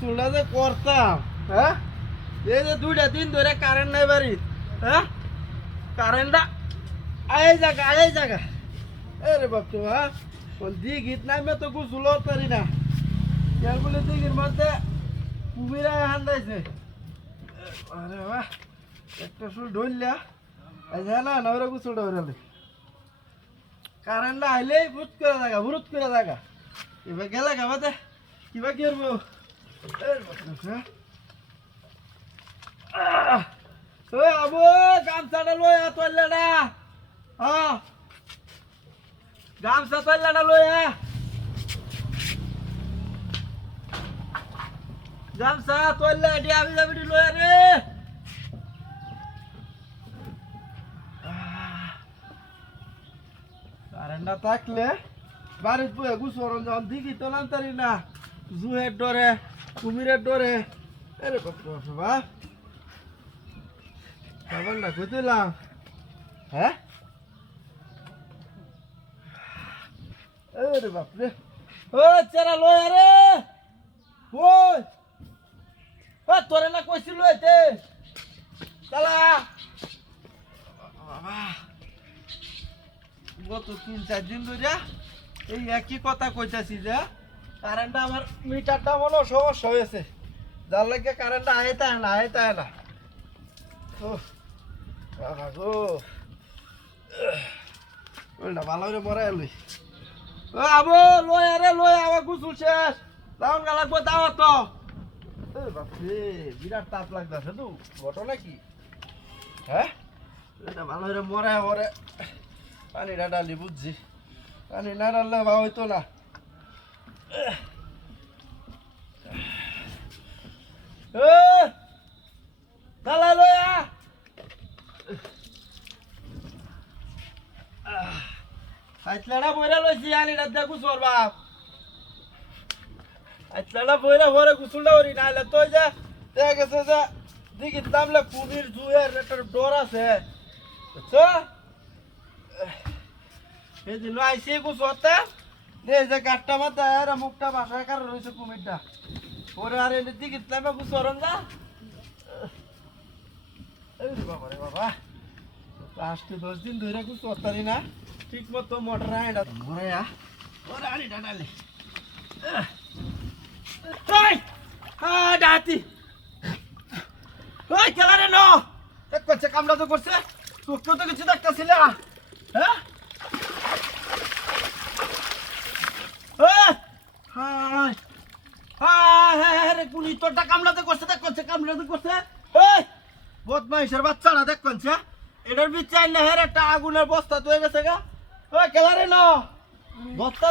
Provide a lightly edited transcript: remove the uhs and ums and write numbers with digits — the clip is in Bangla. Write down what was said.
চুলটা যে করতাম, হ্যাঁ এই যে 2টা দিন ধরে কারেন্ট নাই বাড়ি, হ্যাঁ কারেন্টটা আয় জায়গা আরে বাপ রে বাপ দিঘিত নামে তো গোসল পারি না ইয়ার বলে দিঘির মধ্যে কুমিরা হান্দাইছে। আরে বাবা একটা চুল ঢইলা না না ওরা গোসলটা হইলে কারেন্টটা আইলেই ভুত করে জায়গা এবার গেলে খাবাতে কিবা কি করবো আবু গামছাটা লই তোলে না গামছা তোলে না লই গামছা তোলে আমি যাবি লই রে কারেন্টটা থাকলে বাড়ির বয়ে গুছরণ যখন দিঘি তো নামতারি না জুহের ডরে কুমিরের ডরে আরে বাবা সাবানটা খুঁজলাম হ্যাঁ আরে বাপরে ও চেরা লই আরে ওই ও তোরে না কইছিল এতে চালা বাবা গত 3-4 দিন ধরে এই একই কথা কইতাছি যে কারেন্টটা আমার মিটারটা মনে সমস্যা হয়েছে যার লাগে কারেন্টটা আইতায় না ও বাবা গো ওইটা ভালো করে মরে এলুই ও আবো লই আবার গুছুল শেষ দাউন গা লাগবো দাও তো বাপরে বিরাট তাপ লাগতেছে তো ঘটনা কি হ্যাঁ এটা ভালো করে মরে পানিটা ডালি বুঝছি পানি না ডাললে বা হইতো না দালা লয়া আইতলাটা বইরা লইছি আনিটা দেখু সর বাপ আইতলাটা বইরা ঘরে গুসুলটা করি নাহলে তো যে দেখা গেছে যে দিঘির নামলে কুমির জুয়ের একটা ডর আছে বুঝছো এই দিন আইসি গুছতে এই যে গাটটা মাথা আর মুখটা বাসায় কারণ রয়েছে কুমিরটা ওরে আর এনে দিঘির নামে গুছরন না বাবা রে বাবা 5-10 দিন ধরে কিছু করতারি না ঠিক মতো মোটর আইডা মরে ওরে আনিটা ডালে ডাতি ওই খেলারে ন এক করছে কামড়া তো করছে তোকেও তো কিছু দেখতেছিল হ্যাঁ পুলিশ তোরটা কামড়াতে করছে বদমাইশের বাচ্চারা দেখ করছে এটার বিচার না হের একটা আগুনের বস্তা তো হয়ে গেছে গা ওই খেলারে ন বস্তা